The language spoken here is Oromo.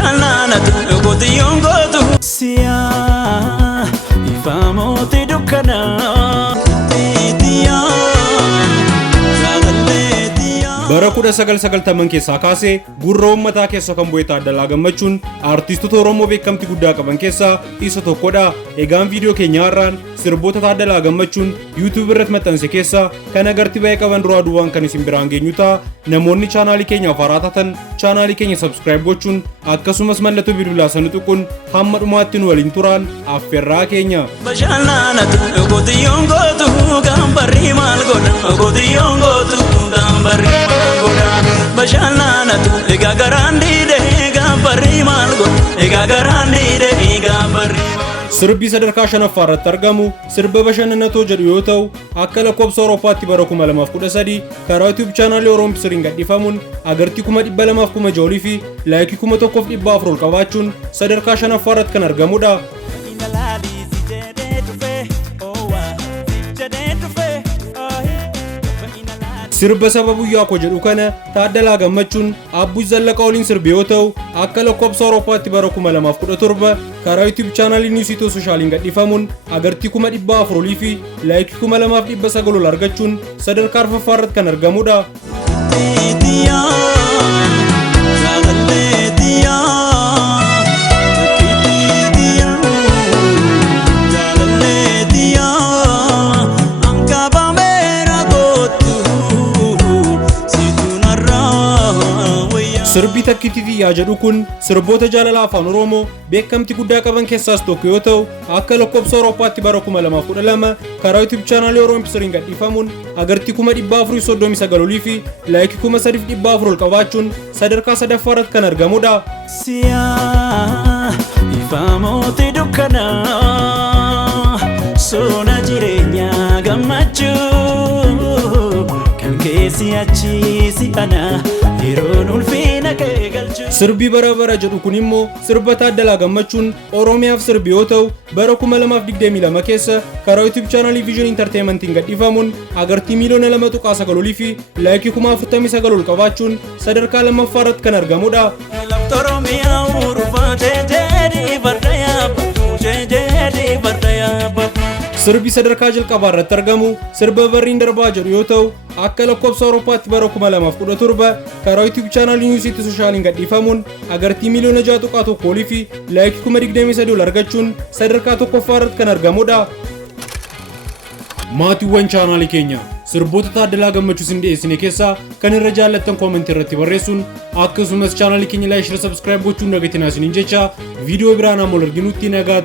bashannanatu qotiyoon gootu siyaa ifaamootii dukkanaa bara 1990 keessaa kaasee gurra uummataa keessa kan bu'e Taaddalaa Gammachuun aartistoota Oromoo beekamtii guddaa qaban keessaa isa tokkodha. Egaan viidiyoo keenya har'aan sirboota Taaddalaa Gammachuun YouTube irratti maxxanse keessaa kan agartii baay'ee qaban duraa duwwaan kan isin biraan geenyu ta'a. Namoonni chaanaalii keenyaaf haaraa taatan chaanaalii keenya subscribe gochuun akkasumas mallattoo bilbilaa sana tuquun hamma dhumaatti nu waliin turaan affeerraa keenya. Bashannanatu qotiyoon gootu gambarri maal godha qotiyoon gootu gambarri maal godha bashannanatu egaa garaan diidee gambarri maal godha egaa garaan diidee gambarri. Sirbi sadarkaa shanaffaa irratti argamu sirba bashannanatoo jedhu yoo ta'u akka lakkoofsa Awurooppaatti bara 2013 karaa YouTube chaanaalii Oroompisiriin gadhiifamuun agartii 200,000 fi laayikii 1,400 ol qabaachuun sadarkaa shanaffaa irratti kan argamudha. Sirba sababu yaakoo jedhu kana Taaddalaa Gammachuun Abbuush Zallaqaa waliin sirbe yoo ta'u akka lakkoofsa Awurooppaatti bara 2017 karaa YouTube chaanaalii Niwusitoo Sooshaaliin gadhiifamuun agartii 400,000 fi laayikii 2,900 ol argachuun sadarkaa arfaffaa irratti kan argamudha. Sirbi Takkiitii yaa jedhu kun sirboota jaalalaa afaan Oromoo beekamtii guddaa qaban keessaas tokko yoo ta'u akka lakkoofsa Awurooppaatti bara 2012 karaa YouTube chaanaalii Oroompisiriin gadhiifamuun agartii 439 fi laayikii 3,400 ol qabaachuun sadarkaa sadaffaa irratti kan argamudha. Siyaa ifaamooti dukkanaa soona jireenyaa gammachuu kan keessi achiisi ana yeroon ulfiina kee galchuu. Sirbi bara bara jedhu kun immoo sirba Taaddalaa Gammachuun Oromiyaaf sirbi yoo ta'u bara 2022 keessa karaa YouTube chaanaalii Vision Entertainmentiin gadhiifamuun agartii miliyoona 2.9 fi laayikii 49,000 ol qabaachuun sadarkaa lammaffaa irratti kan argamudha. Sirbi sadarkaa jalqabaa irratti argamu sirba Barriin Darbaa jedhu yoo ta'u akka lakkoofsa Awurooppaatti bara 2017 karaa YouTube chaanaalii Niwusitoo Sooshaaliin gadhiifamuun agartii miliyoona 6.1 fi laayikii 23,000 ol argachuun sadarkaa tokkoffaa irratti kan argamudha. Maatiiwwan chaanaalii keenya sirboota Taaddalaa Gammachuu isin dhiyeessine keessaa kan irra jaallattan koomentii irratti barreessuun akkasumas chaanaalii keenya laayik, share, subscribe gochuun dagatinaa isiniin jecha viidiyoo biraan amma ol arginutti nagaa.